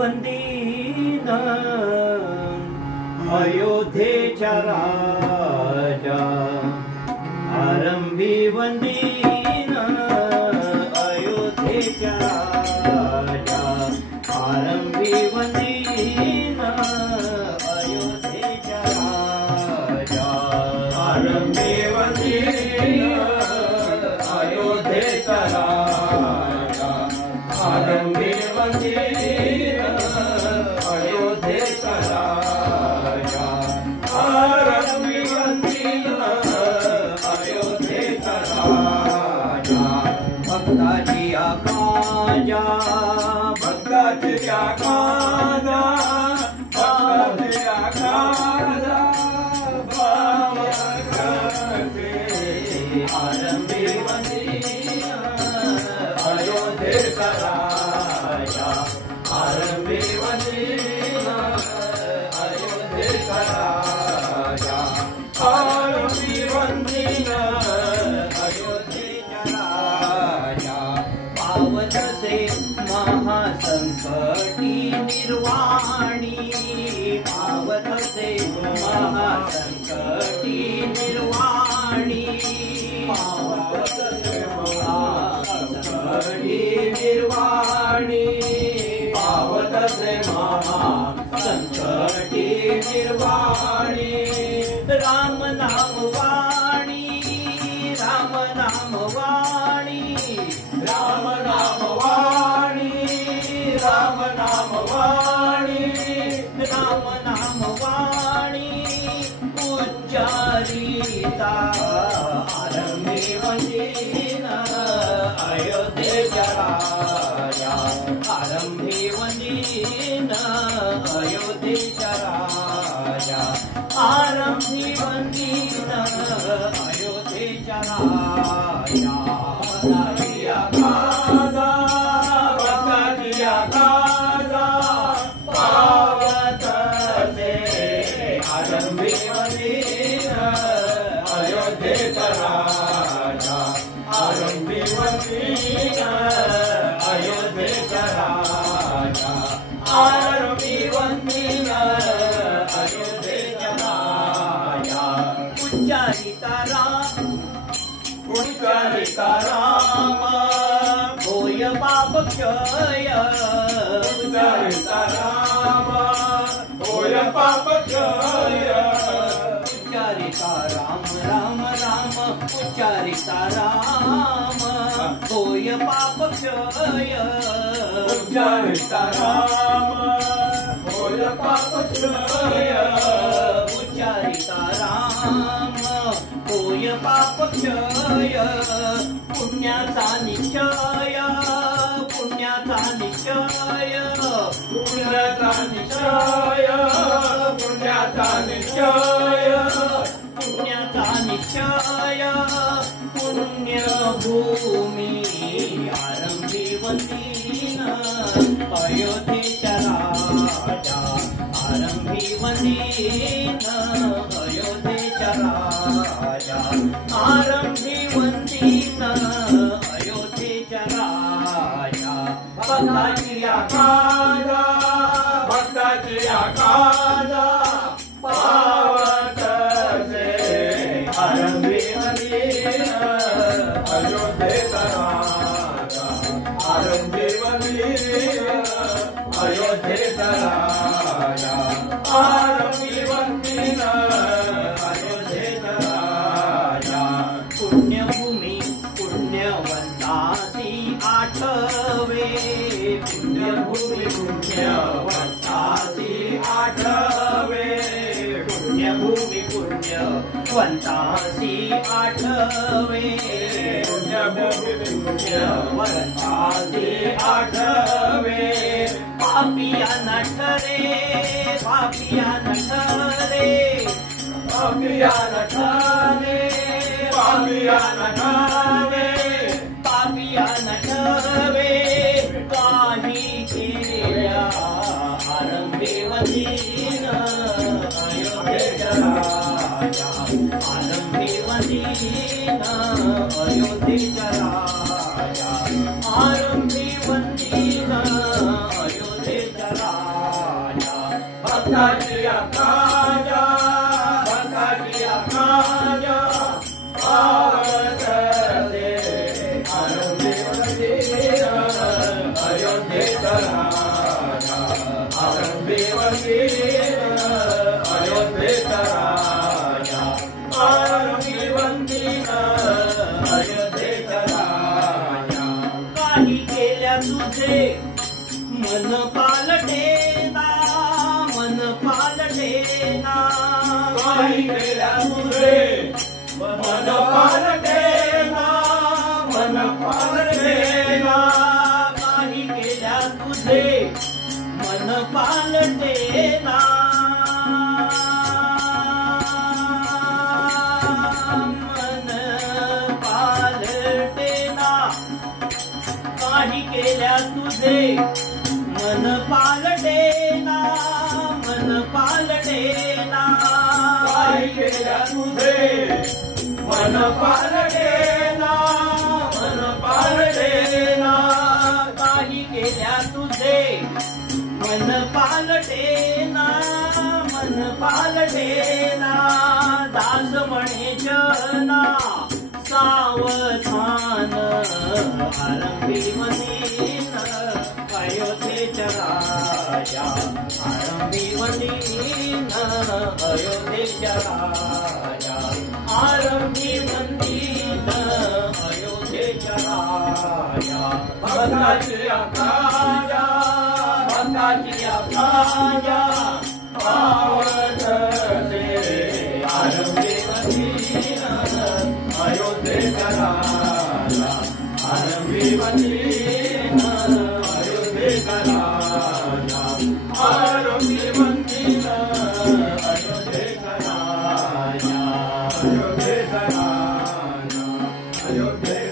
वंदीन अयोध्येच्या राजा आरंभी वंदीन अयोध्येच्या राजा आरंभी वंदीन अयोध्येच्या राजा आरंभी वंदीन अयोध्येच्या राजा आरंभी वंदीन अयोध्येचा राजा आरंभी वंदीन अयोध्येचा राजा भक्ताची आकाजा भक्ताची आकाजा भक्ताची आकाजा आरंभी वंदीन अयोध्येचा राजा आरंभी वंदीन अयोध्येचा राजा आरंभी वंदीन अयोध्येचा राजा पावतसे महासंकटी निर्वाणी पावतसे महासंकटी निर्वाणी पावतसे महासंकटी निर्वाणी पावतसे महासंकटी निर्वाणी राम नाम वाणी राम नाम वाणी राम नाम वाणी राम नाम वाणी राम नाम वाणी उच्चारिता आरंभी वंदीन अयोध्येच्या राजा आरंभी वंदीन अयोध्येच्या राजा आरंभी वंदीन अयोध्येच्या राजा भक्ताची आकाजा भक्ताची आकाजा पावतसे आरंभी वंदीन अयोध्येचा राजा आरंभी वंदीन अयोध्येचा राजा आरंभी वंदीन अयोध्येचा राजा उच्चारिता राम होय पापक्षय उच्चारिता राम होय पापक्षय उच्चारिता राम राम राम उच्चारिता राम होय पापक्षय उच्चारिता राम होय पापक्षय उच्चारिता राम होय पापक्षय पुण्याचा निश्चय पुण्याचा निश्चय पुण्याचा निश्चय पुण्याचा निश्चय पुण्याचा निश्चय पुण्यभूमी आरंभी वंदीन अयोध्येच्या राजा आरंभी वंदीन अयोध्येच्या राजा आरंभी वंदीन अयोध्येच्या राजा भक्ताची आकाजा भक्ताची आकाजा पावतसे आरंभी वंदीन अयोध्येचा राजा आरंभी वंदीन अयोध्येचा राजा आरंभी वंदीन अयोध्येचा राजा पुण्यभूमी पुण्यवंतासी आठवे पुण्यभूमी पुण्यवंतासी आठवे पुण्यभूमी पुण्यवंतासी आठवे पुण्यभूमी पुण्यवंतासी आठवे पापिया नठरे पापिया नठरे पापिया नठरे पापिया नठरे पापिया नठरे काही केल्या आरंभी वंदीन अयोध्येच्या राजा आरंभी वंदीन अयोध्येच्या राजा आरंभी वंदीन अयोध्येच्या राजा भक्ताची आख्याया भक्ताची आख्याया आवडते अयोध्येचा राजा अयोध्येचा राजा आरंभीवंतीन अयोध्येचा राजा काही केल्या तुझे मन पालटेना मन पालटेना काही केल्या तुझे मन पालटेना मन पालटेना काही केल्या तुझे मन पालटेना मन पालटेना काही केल्या तुझे मन पालटेना मन पालटेना काही केल्या तुझे मन पालटेना मन पालटेना काही केल्या तुझे मन पालटेना मन पालटेना दास म्हणे जना सावधान आरंभी म्हणीन अयोध्येचा राजा आरंभी म्हणीन अयोध्येचा राजा आरंभी म्हणीन अयोध्येचा राजा भक्ताची आख्याया भक्ताची आख्याया आवडते आरंभी म्हणीन अयोध्येचा राजा आरंभी म्हणीन अयोध्येचा राजा आरंभी म्हणीन अयोध्येचा राजा अयोध्येचा राजा अयोध्ये